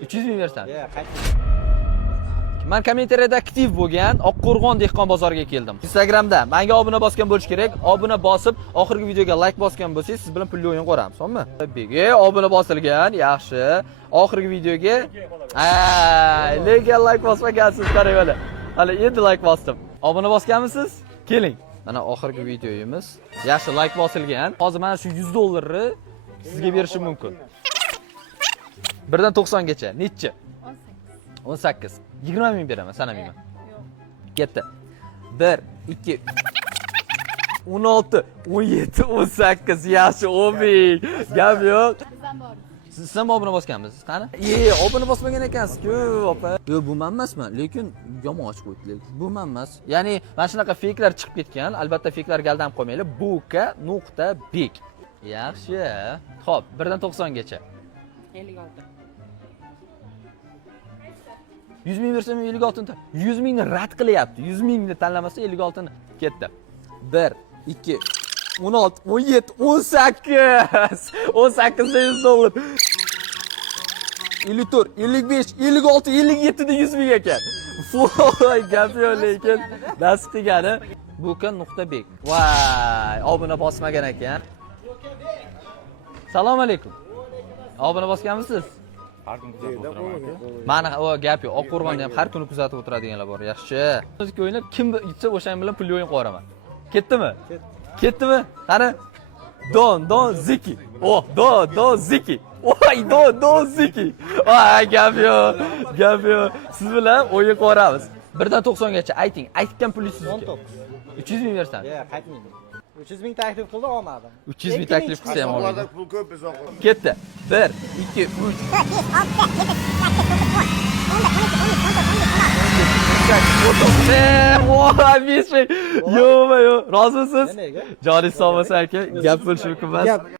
300 ming bersan. Yo'q, qaytmayman. Men kommentariyada aktiv bo'lgan Oqqo'rg'on dehqon bozoriga keldim. Instagramda menga obuna bosgan bo'lish kerak. Obuna bosib, oxirgi videoga like bosgan bo'lsangiz, siz bilan pulli o'yin quramiz, sonmi? Bege obuna bosilgan, yaxshi. Oxirgi videoga lekin like bosmagansiz, qarang mana. Hali endi like bosdim. Obuna bosganmisiz? Keling. Mana oxirgi videoyimiz. Yaxshi like bosilgan. Hozir mana shu 100 dollarni sizga berishim mumkin. 1 dan 90 gacha. Nechi? 18. 20 ming beraman, sanamayman. Ketdi. 1, 2, 16, 17, 18, yaxshi 10 ming. Gap yo'q. Bizdan bor. Siz ham obuna bosganmisiz? Qani? Obuna bosmagan ekansiz-ku, opa. Yo'q, bu men emasman, lekin yomon ochib qo'ydilar. Bu men emas. Ya'ni mana shunaqa fake'lar chiqib ketgan. Albatta fake'larga aldanib qolmanglar. buka.bek. Yaxshi. Xo'p, 1 dan 90 gacha. 56. 100 ming bersam 56 ni 100 mingni rad qilyapti. 100 mingni tanlamasa 56 ni ketdi. 1, 2, 16, 17, 18. 18 da 100 dollar. 54, 55, 56, 57 da 100 ming ekan. Voy, gap yo'q lekin nasib qilgani buka.bek. Voy, obuna bosmagan ekan. Assalomu alaykum. Obuna bosganmisiz? Har kun kuzatib o'tiraman. Mana o gap yo'q. Oqqo'rg'onni ham har kuni kuzatib o'tiradiganlar bor. Yaxshi. O'zga o'ynab kim yutsa o'shan bilan pulli o'yin qo'raman. Ketdimi? Ketdimi? Qani? Don Ziki. Oh, don Ziki. Voy, don Ziki. Voy, gap yo'q. Gap yo'q. Siz bilan o'yin qo'ramiz. 1 dan 90 gacha ayting. Aytgan pulingiz 19. 300 ming bersan. Yo'q, qaytmayman. 300 ming taklif qildi, olmadim. 300 ming taklif qilsa ham olmaydi. Ularda pul ko'p, biz oqib. Ketdi. 1, 2, 3. Voy, besh ming. Yo'q, yo'q. Rozimisiz? Nega? Joningiz sog' bo'lsa aka, gap bo'lishi mumkin emas.